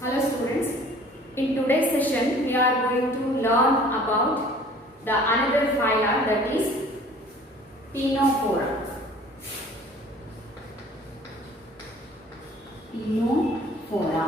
Hello students, in today's session we are going to learn about the another phyla, that is Ctenophora. Ctenophora.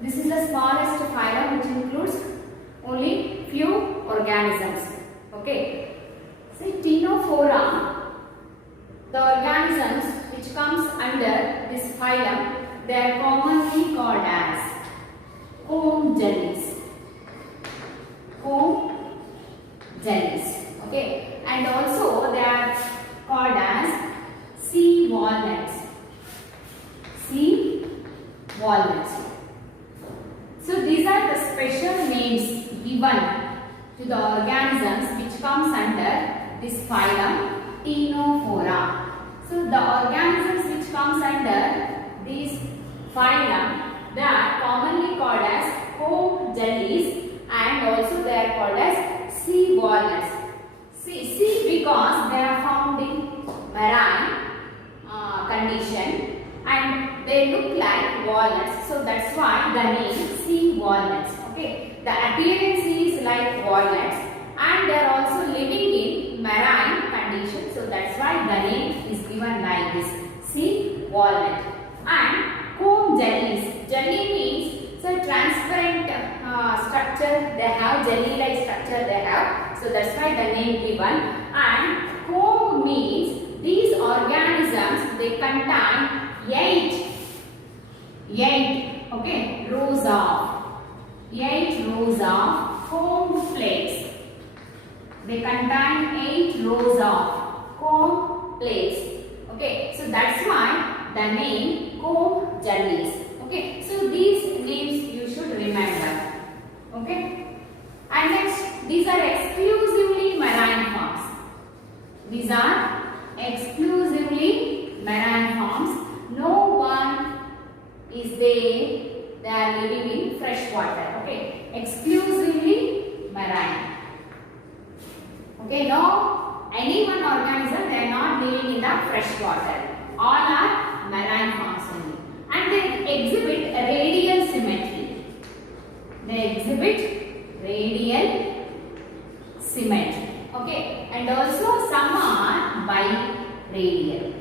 This is the smallest phylum which includes only few organisms. Okay. See, Ctenophora, the organisms which comes under this phylum, they are commonly called as comb jellies. Comb jellies. Okay. And also they are called as sea walnuts. Sea walnuts. So these are the special names given to the organisms which comes under this phylum Ctenophora. So the organisms which comes under these phylum, they are commonly called as comb jellies and also they are called as sea walnuts. See, because they are found in marine condition and they look like walnuts, so that's why the name sea walnuts. Okay, the appearance is like walnuts and they are also living in marine condition, so that's why the name is given like this, sea walnut. And comb jellies, jelly means so transparent structure they have, jelly like structure they have, so that's why the name given. And comb means these organisms they contain eight rows of comb plates. They contain 8 rows of comb plates. Okay, so that's why the name comb jellies. Okay, so these names you should remember. Okay, and next, these are exclusively marine forms. These are exclusively marine forms. No one is there. They are living in fresh water. Okay, exclusively marine. Okay, no any one organism they are not living in the fresh water. All are marine forms only, and they exhibit a radial symmetry. They exhibit radial symmetry. Okay, and also some are biradial.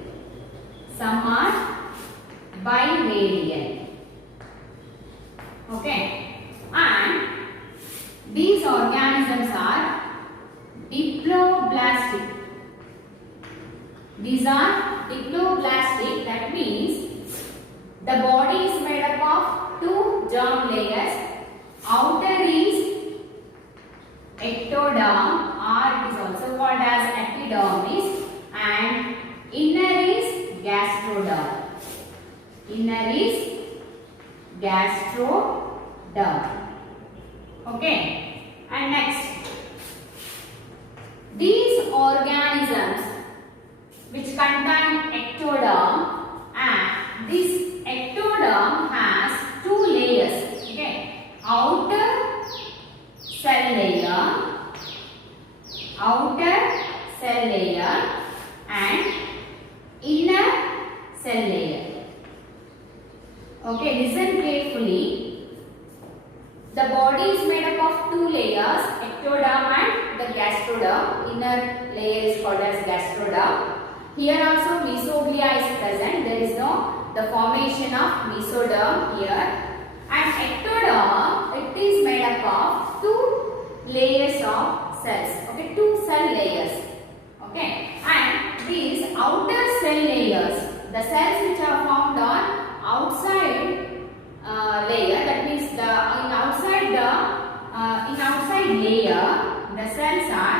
Some are biradial. Okay, and these organisms are diploblastic. These are diploblastic, that means the body is made up of two germ layers. Outer is ectoderm, or it is also called as epidermis, and inner is gastroderm. Inner is gastroderm. Okay, and next, these organisms which contain ectoderm, and this ectoderm has two layers. Okay, outer cell layer and inner cell layer. Okay, listen carefully. The body is made up of two layers, ectoderm and the gastroderm. Inner layer is called as gastroderm. Here also mesoglea is present. There is no the formation of mesoderm here. And ectoderm, it is made up of two layers of cells. Okay, two cell layers. Okay, and these outer cell layers, the cells which are found on outside layer, that means the in outside layer, the cells are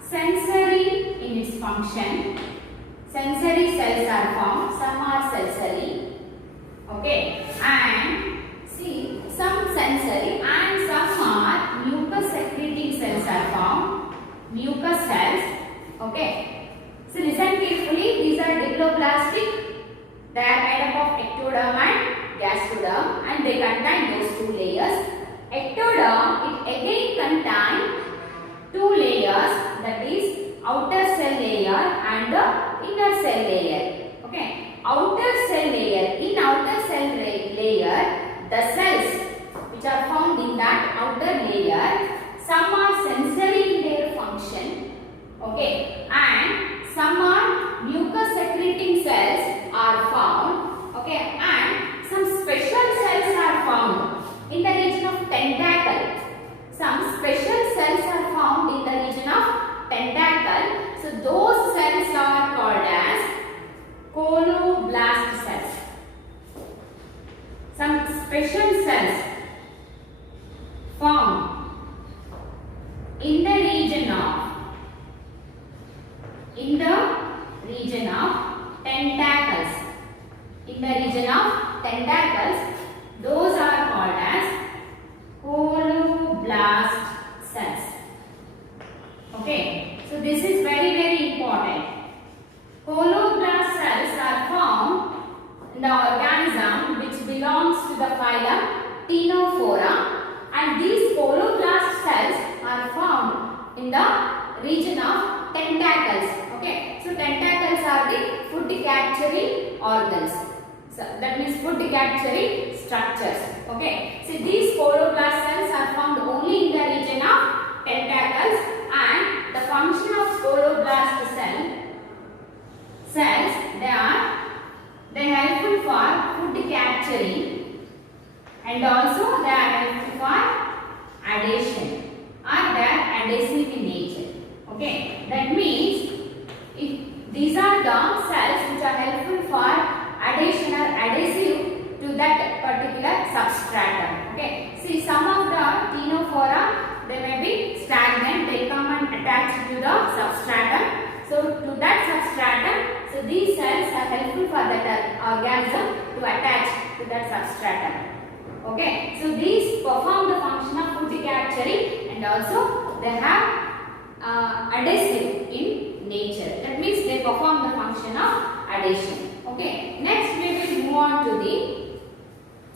sensory in its function. Sensory cells are found. Some are sensory. Okay, and see, some sensory and some are mucus secreting cells are found. Mucus cells. Okay, so listen carefully. These are diploblastic. They are made up of ectoderm and gastroderm, and they contain those two layers. Ectoderm, it again contains two layers, that is outer cell layer and the inner cell layer. Okay, outer cell layer. In outer cell layer, the cells which are found in that outer layer, some are sensory in their function, okay, and some are mucus secreting cells are found, okay, and some special cells are found in the region of tentacle. Some special cells are found in the region of tentacle. So those cells are called as coloblast cells. Some special cells found in the region of tentacles. In the region of tentacles, those are called as coloblast cells. Okay, so this is very important. Coloblast cells are found in the organism which belongs to the phylum Ctenophora, and these coloblast cells are found in the region of tentacles. Okay, so tentacles are the food capturing organs. So that means food capturing structures. Okay, so these coloblast cells are found only in the region of tentacles, and the function of coloblast cells, they are helpful for food capturing, and also they are helpful for adhesion, or they are adhesive in nature. Okay, that means these are the cells which are helpful for adhesion or adhesive to that particular substratum. Okay, see, some of the Ctenophora, they may be stagnant, they come and attach to the substratum. So to that substratum, so these cells are helpful for that organism to attach to that substratum. Okay, so these perform the function of food capturing, and also they have adhesive in nature. That means they perform the function of adhesion. Okay, next we will move on to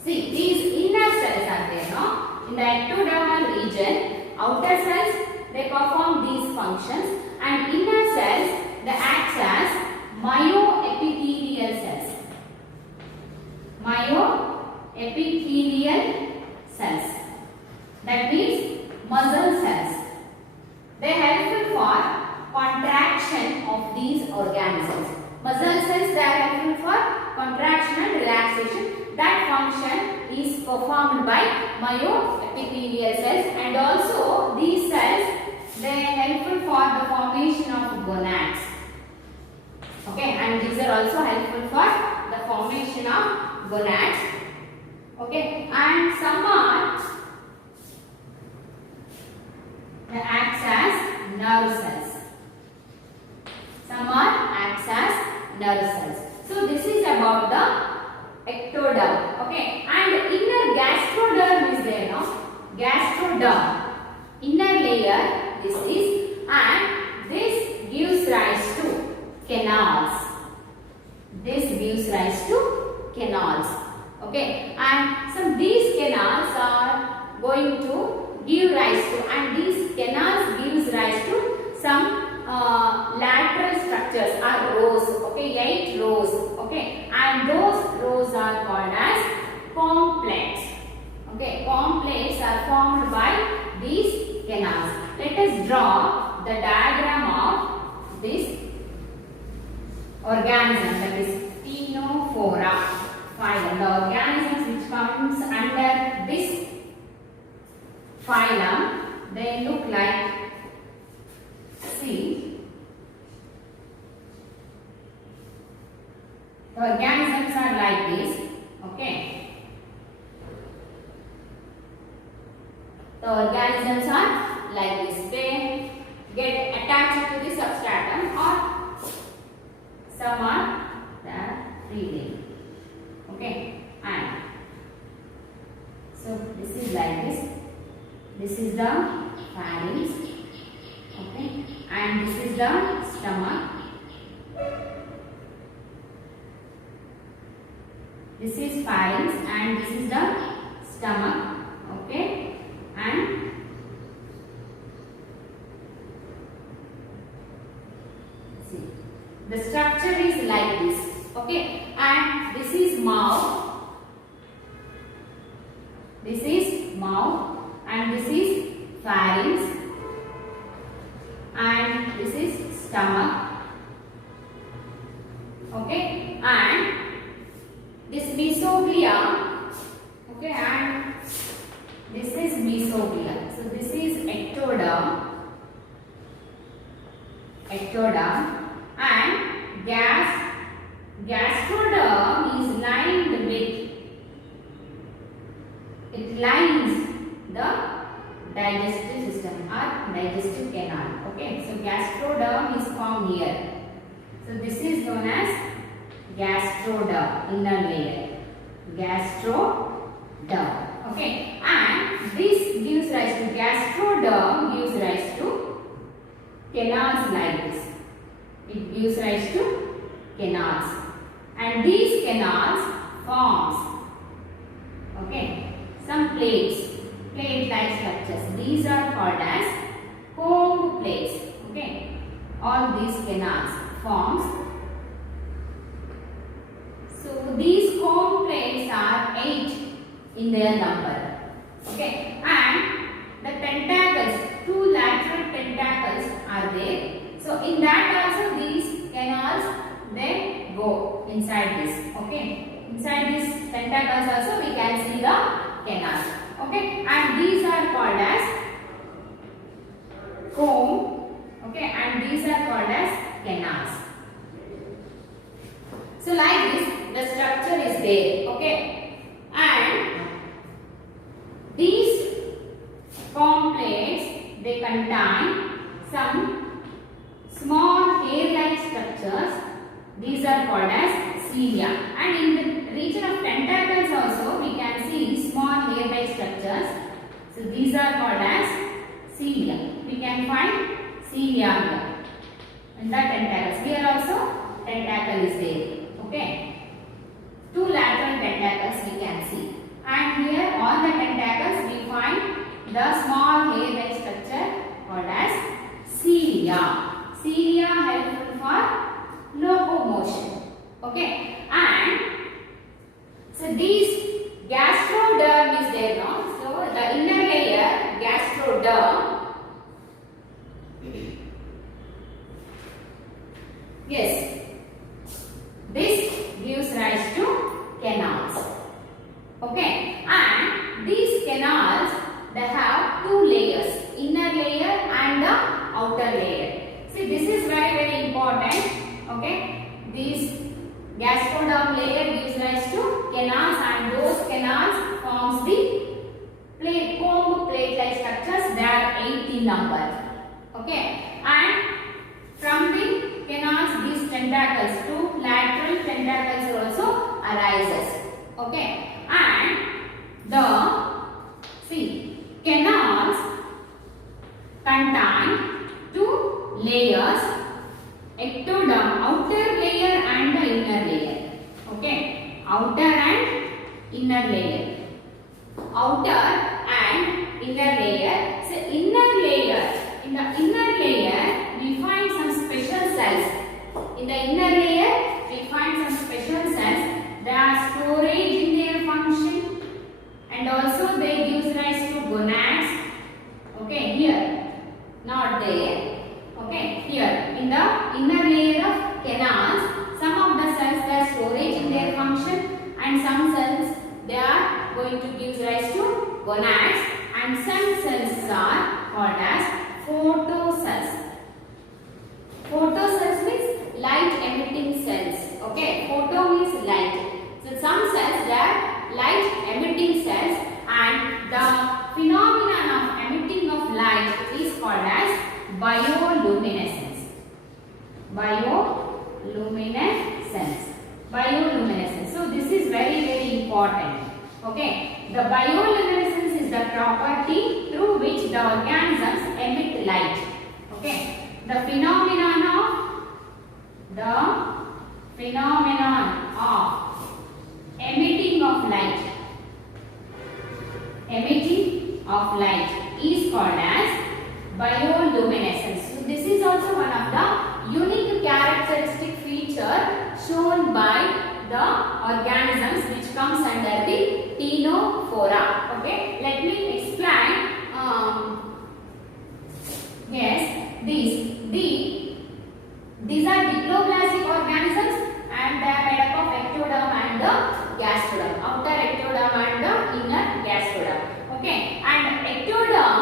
these inner cells are there, no? In the ectodermal region, outer cells, they perform these functions, and inner cells, they act as myoepithelial cells. Myoepithelial cells. That means muscle cells. They are helpful for contraction of these organisms. Muscle cells, they are helpful for contraction and relaxation. That function is performed by myoepithelial cells, and also these cells, they are helpful for the formation of gonads. Okay, and these are also helpful for the formation of gonads. Okay, and some are they acts as nerve cells. Some are acts as nerve cells. So this is about the ectoderm. Okay, and inner gastroderm is there, no? Gastroderm, inner layer, this is, and this gives rise to canals. This gives rise to canals. Okay, and some these canals are going to give rise to, and these canals gives rise to some lateral structures or rows. Okay, 8 rows. Okay, and those rows are called as complaints. Okay, complaints are formed by these canals. Let us draw the diagram of this organism, that is Ctenophora phylum. The organisms which comes under this phylum, they look like, see, the organisms are like this. Okay, the organisms are like this. They get attached to the substratum, or some are breathing. Okay, and so this is like this. This is the pharynx. Okay, and this is the stomach. This is pharynx and this is the stomach. Okay, and see, the structure is like this. Okay, and this is mouth. This is mouth, and this is pharynx, and this is stomach. Okay, and this mesoglea. Okay, and this is mesoglea. So this is ectoderm. Ectoderm, and gastroderm is lined with, it lines the digestive system or digestive canal. Okay, so gastroderm is found here. So this is known as gastroderm, inner layer. Gastroderm. Okay, and this gives rise to, gastroderm gives rise to canals like this. It gives rise to canals, and these canals forms, okay, some plates, plate-like structures. These are called as comb plates. Okay, all these canals forms. So these comb plates are 8 in their number. Okay, and the tentacles, 2 lateral tentacles are there. So in that also these canals, they go inside this. Okay, inside these tentacles also we can see the canals. Okay, and these are called as comb. Okay, and these are called as canals. So like this, the structure is there. Okay, and these comb plates, they contain some small hair-like structures. These are called as cilia. And in the region of tentacles also we can see small hair-like structures. So these are called as cilia. We can find cilia here. In the tentacles, here also tentacle is there. Okay, 2 lateral tentacles we can see. And here all the tentacles we find the small hair-like structure called as cilia. Cilia helpful for locomotion. Okay, and so these gastroderm is there now. So the inner layer, gastroderm. Yes, this gives rise to canals. Okay, and these canals, they have 2 layers, inner layer and the outer layer. See, this is very important. Okay, this gastroderm layer gives rise to canals, and those canals forms the comb plate-like structures. They are 8 in number. Okay, and from the canals, these tentacles, 2 lateral tentacles also arises. Okay, and the canals contain 2 layers, ectoderm, outer layer and the inner layer. Okay, outer and inner layer. Outer and inner layer. So inner layer, in the inner layer we find some special cells. In the inner layer we find some special cells. They are storage in their function, and also they give rise to gonads. Okay, here not there. Okay, here in the inner layer of canals, some of the cells they are storage in their function, and some cells they are going to give rise to gonads, and some cells are called as photocells. Photocells means light emitting cells. Okay, photo means light. So some cells they are light emitting cells, and the phenomenon of emitting of light is called as bioluminescence. Bioluminescence. So this is very important. Okay, the bioluminescence is the property through which the organisms emit light. Okay, the phenomenon of emitting of light is called as bioluminescence. So this is also one of the unique characteristic feature shown by the organisms which comes under the Ctenophora. Okay, let me explain. Yes, these are diploblastic organisms and they are made up of ectoderm and the gastoderm. Outer ectoderm and the inner gastoderm. Okay, and ectoderm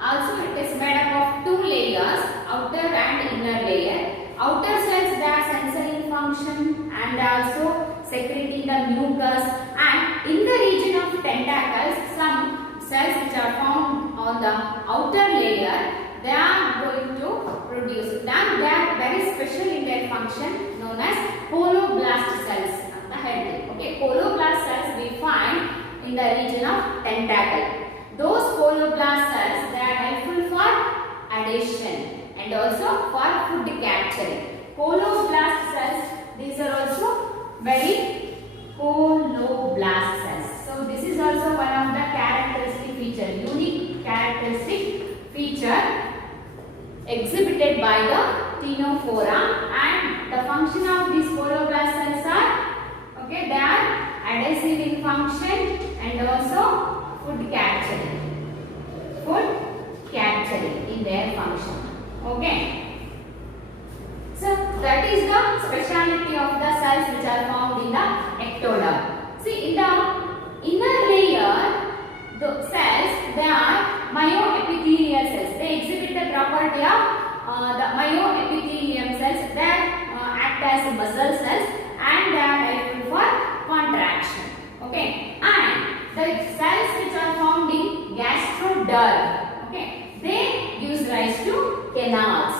also it is made up of two layers, outer and inner layer. Outer cells they are sensory function and also secreting the mucus, and in the region of tentacles some cells which are found on the outer layer they are going to produce. Then they are very special in their function known as coloblast cells of the head. Okay, coloblast cells we find in the region of tentacle. Those coloblast cells they are helpful for adhesion and also for food capturing. Coloblast cells, these are also very coloblast cells. So this is also one of the characteristic feature, unique characteristic feature exhibited by the Ctenophora, and the function of these coloblast cells are, okay, they are adhesive in function and also food capturing in their function. Okay, so that is the speciality of the cells which are found in the ectoderm. See, in the inner layer the cells they are myoepithelial cells. They exhibit the property of the myoepithelium cells that act as muscle cells and they are helpful for contraction. Okay, and the cells which are found in gastroderm, okay, they gives rise to canals.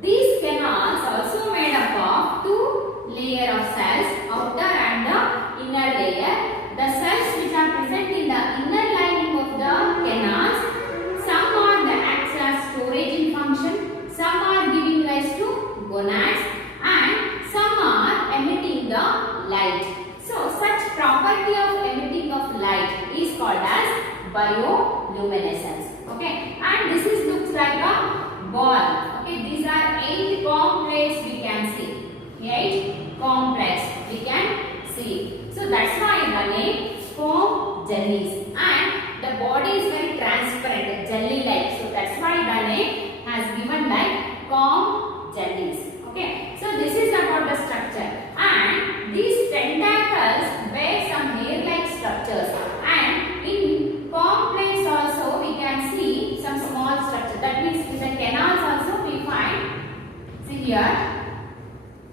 These canals also made up of two layer of cells, outer and the inner layer. The cells which are present in the inner lining of the canals, some are the acts as storage in function, some are giving rise to gonads, and some are emitting the light. So such property of emitting of light is called as bioluminescence. Okay, and this is looks like a ball. Okay, these are 8 complex we can see. 8 complex we can see. So that's why the name comb jellies, and the body is very transparent, jelly like. So that's why the name has given like comb jellies. Okay, so this is about the structure, and these tentacles bear some hair-like structures, and in complex also we can see some small structure. That means in the canals also we find, see here,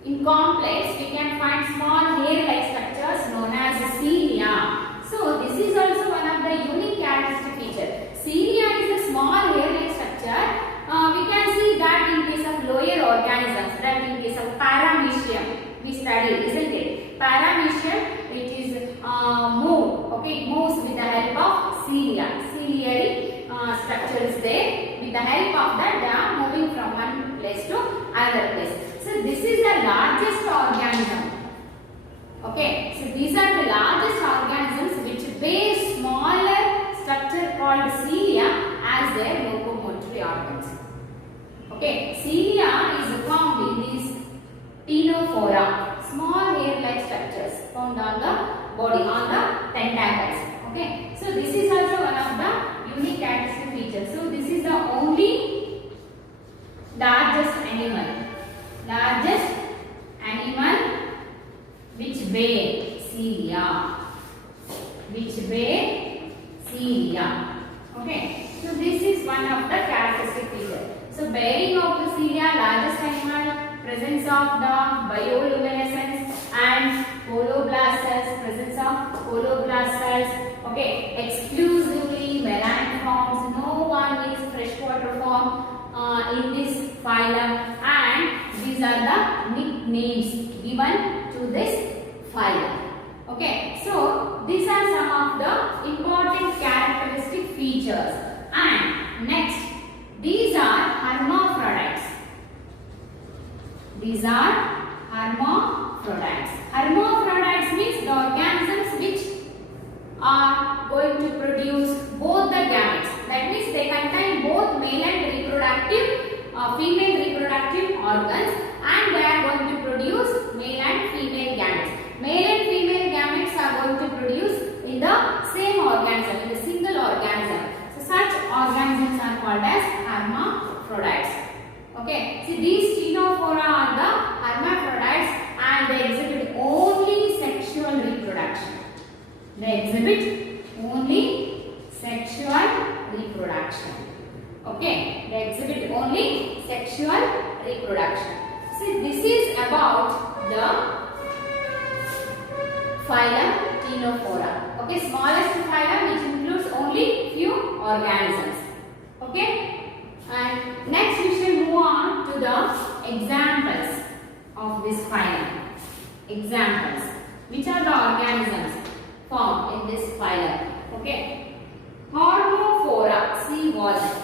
in complex we can find small hair-like structures known as cilia. So this is also one of the unique characteristic feature. Cilia is a small hair-like structure. We can see that in case of lower organisms, that in case of paramecium we studied, isn't it? Paramecium, it is moved. Okay, it moves with the help of cilia. Ciliary structure is there. With the help of that, they are moving from one place to another place. So this is the largest organism. Okay, so these are the largest organisms which bear smaller structure called cilia as their locomotory organs. Okay, cilia is found in these Ctenophora, small hair-like structures found on the body, on the tentacles. Okay, so this is also one of the unique characteristic features. So this is the only largest animal which bear cilia. Okay, so this is one of the characteristic features. So bearing of the cilia, largest animal, presence of the bioluminescence and coloblast cells, presence of coloblast cells. Okay, exclusively marine forms. No one is freshwater form in this phylum, and these are the nicknames given to this phylum. Okay, so these are some of the important characteristic features. And next, these are hermaphrodites. Hermaphrodites means the organisms which are going to produce both the gametes. That means they contain both male and female reproductive organs, and they are going to produce male and female gametes. Male They exhibit only sexual reproduction. Okay, they exhibit only sexual reproduction. See, this is about the phylum Ctenophora. Okay, smallest phylum which includes only few organisms. Okay, and next we shall move on to the examples of this phylum. Examples. Which are the organisms found in this phylum? Okay, Hormophora, sea walnut.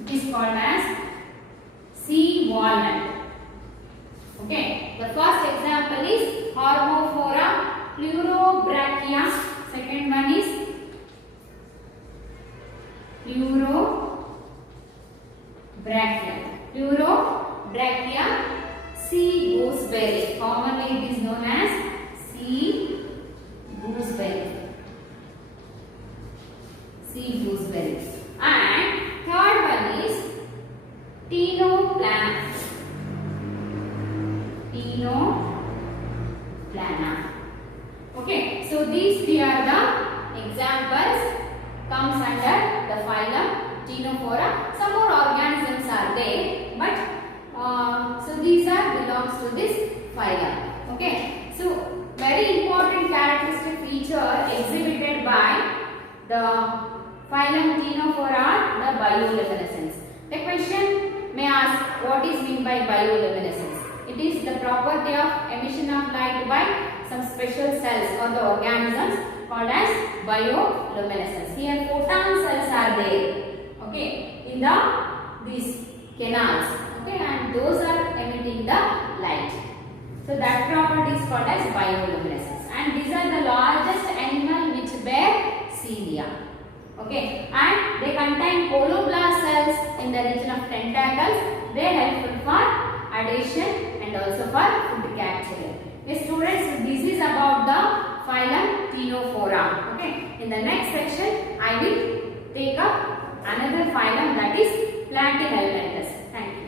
It is called as sea walnut. Okay, the first example is Hormophora pleurobrachia. Second one is Pleurobrachia sea gooseberry. Commonly it is known as sea gooseberry. Sea gooseberry. And third one is Ctenoplana. Okay, so these three are the examples comes under the phylum Ctenophora. Some more organisms are there, but so these are belongs to this phylum. Okay, so very important characteristic feature exhibited by the phylum Ctenophora are the bioluminescence. The question may ask, what is meant by bioluminescence? It is the property of emission of light by some special cells or the organisms called as bioluminescence. Here photon cells are there. Okay, in these canals. Okay, and those are emitting the light. So that property is called as bioluminescence. And these are the largest animal which bear cilia. Okay, and they contain holoblast cells in the region of tentacles. They are helpful for adhesion and also for food capturing. Okay, students, this is about the phylum Ctenophora. Okay, in the next section, I will take up another phylum, that is Platyhelminthes. Thank you.